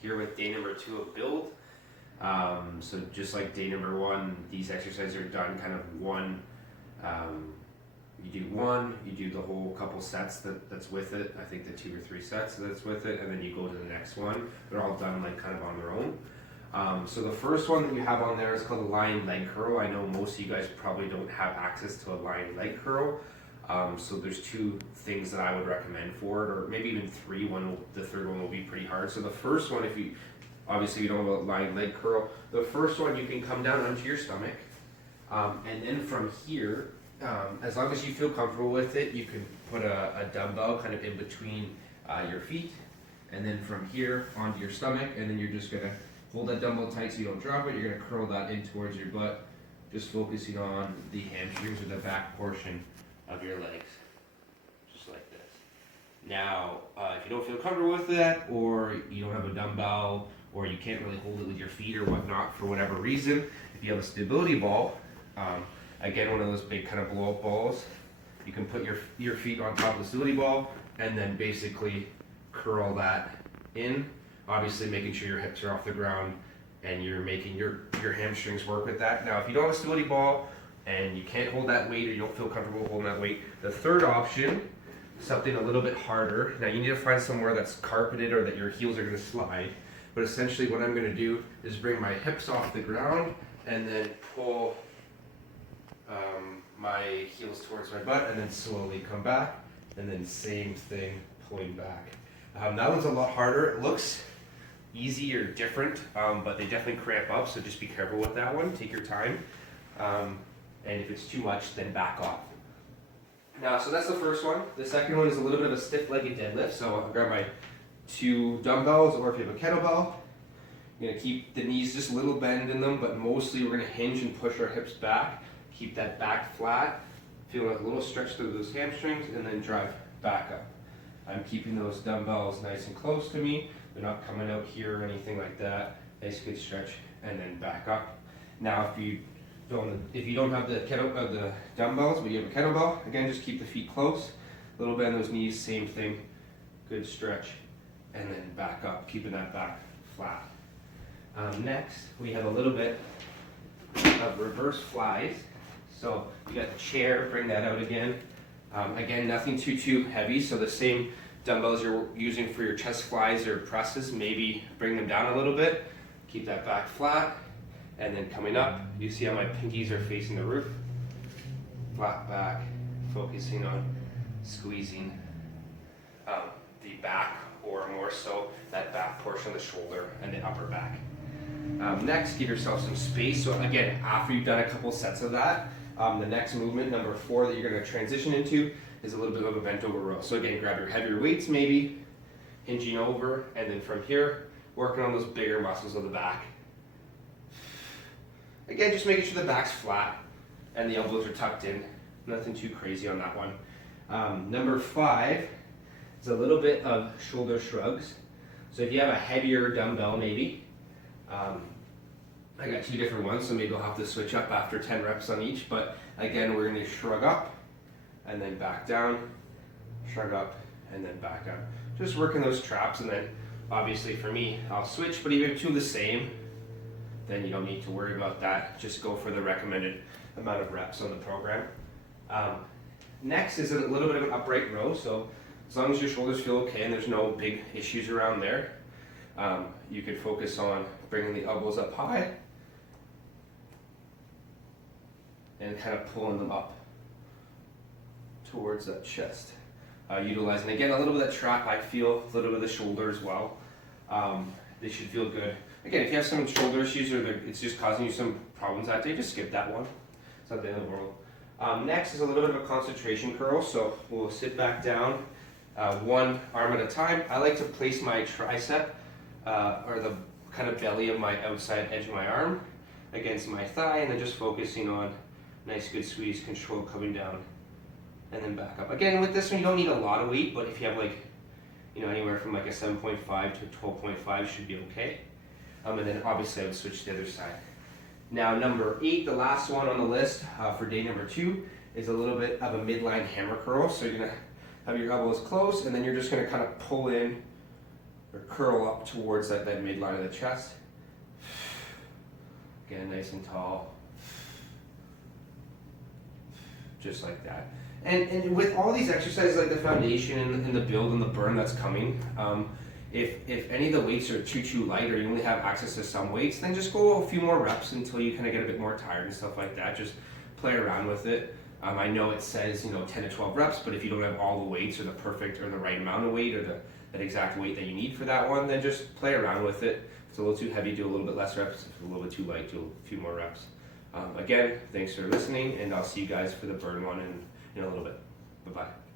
here with day number 2 of build. So just like day number 1, these exercises are done kind of one. You do one, you do the whole couple sets that's with it. I think the 2 or 3 sets that's with it, and then you go to the next one. They're all done like kind of on their own. So the first one that you have on there is called a lying leg curl. I know most of you guys probably don't have access to a lying leg curl. So there's 2 things that I would recommend for it, or maybe even 3. The third one will be pretty hard. So the first one, if you obviously you don't have a lying leg curl, the first one you can come down onto your stomach, and then from here, as long as you feel comfortable with it, you can put a dumbbell kind of in between your feet, and then from here onto your stomach, and then you're just gonna hold that dumbbell tight so you don't drop it. You're gonna curl that in towards your butt, just focusing on the hamstrings or the back portion of your legs, just like this. Now, if you don't feel comfortable with that, or you don't have a dumbbell, or you can't really hold it with your feet or whatnot for whatever reason, if you have a stability ball, again, one of those big kind of blow up balls, you can put your feet on top of the stability ball and then basically curl that in, obviously making sure your hips are off the ground and you're making your hamstrings work with that. Now, if you don't have a stability ball and you can't hold that weight or you don't feel comfortable holding that weight, the third option, something a little bit harder. Now, you need to find somewhere that's carpeted or that your heels are going to slide. But essentially what I'm going to do is bring my hips off the ground and then pull my heels towards my butt and then slowly come back, and then same thing, pulling back. That one's a lot harder. It looks easy or different, but they definitely cramp up, so just be careful with that one. Take your time. And if it's too much, then back off. Now, so that's the first one. The second one is a little bit of a stiff-legged deadlift. So I'll grab my 2 dumbbells, or if you have a kettlebell, you're gonna keep the knees just a little bend in them, but mostly we're gonna hinge and push our hips back. Keep that back flat, feel a little stretch through those hamstrings, and then drive back up. I'm keeping those dumbbells nice and close to me. They're not coming out here or anything like that. Nice good stretch, and then back up. Now, if you don't have the dumbbells, but you have a kettlebell, again, just keep the feet close. A little bend those knees, same thing. Good stretch, and then back up, keeping that back flat. Next, we have a little bit of reverse flies. So you got the chair, bring that out again. Again, nothing too heavy, so the same dumbbells you're using for your chest flies or presses, maybe bring them down a little bit. Keep that back flat, and then coming up, you see how my pinkies are facing the roof. Flat back, focusing on squeezing the back, or more so that back portion of the shoulder and the upper back. Next, give yourself some space. So again, after you've done a couple sets of that, the next movement, number 4, that you're going to transition into is a little bit of a bent over row. So again, grab your heavier weights maybe, hinging over, and then from here, working on those bigger muscles of the back. Again, just making sure the back's flat and the elbows are tucked in. Nothing too crazy on that one. Number 5 is a little bit of shoulder shrugs. So if you have a heavier dumbbell maybe, I got 2 different ones, so maybe I'll have to switch up after 10 reps on each, but again, we're going to shrug up and then back down, shrug up and then back up. Just working those traps, and then obviously for me, I'll switch, but even 2 the same, then you don't need to worry about that. Just go for the recommended amount of reps on the program. Next is a little bit of an upright row, so as long as your shoulders feel okay and there's no big issues around there, you can focus on bringing the elbows up high and kind of pulling them up towards that chest. Utilizing, again, a little bit of that trap, I feel, a little bit of the shoulder as well. They should feel good. Again, if you have some shoulder issues or it's just causing you some problems that day, just skip that one. It's not the end of the world. Next is a little bit of a concentration curl, so we'll sit back down, 1 arm at a time. I like to place my tricep, or the kind of belly of my outside edge of my arm against my thigh, and then just focusing on nice good squeeze, control coming down, and then back up. Again, with this one, you don't need a lot of weight, but if you have anywhere from like a 7.5 to 12.5 should be okay. And then obviously I would switch to the other side. Now, number 8, the last one on the list for day number 2, is a little bit of a midline hammer curl. So you're gonna have your elbows close, and then you're just gonna kind of pull in or curl up towards that midline of the chest. Again, nice and tall. Just like that. And with all these exercises, like the foundation and the build and the burn that's coming, if any of the weights are too light, or you only have access to some weights, then just go a few more reps until you kind of get a bit more tired and stuff like that. Just play around with it. I know it says 10 to 12 reps, but if you don't have all the weights or the perfect or the right amount of weight or that exact weight that you need for that one, then just play around with it. If it's a little too heavy, do a little bit less reps. If it's a little bit too light, do a few more reps. Again, thanks for listening, and I'll see you guys for the burn one in a little bit. Bye-bye.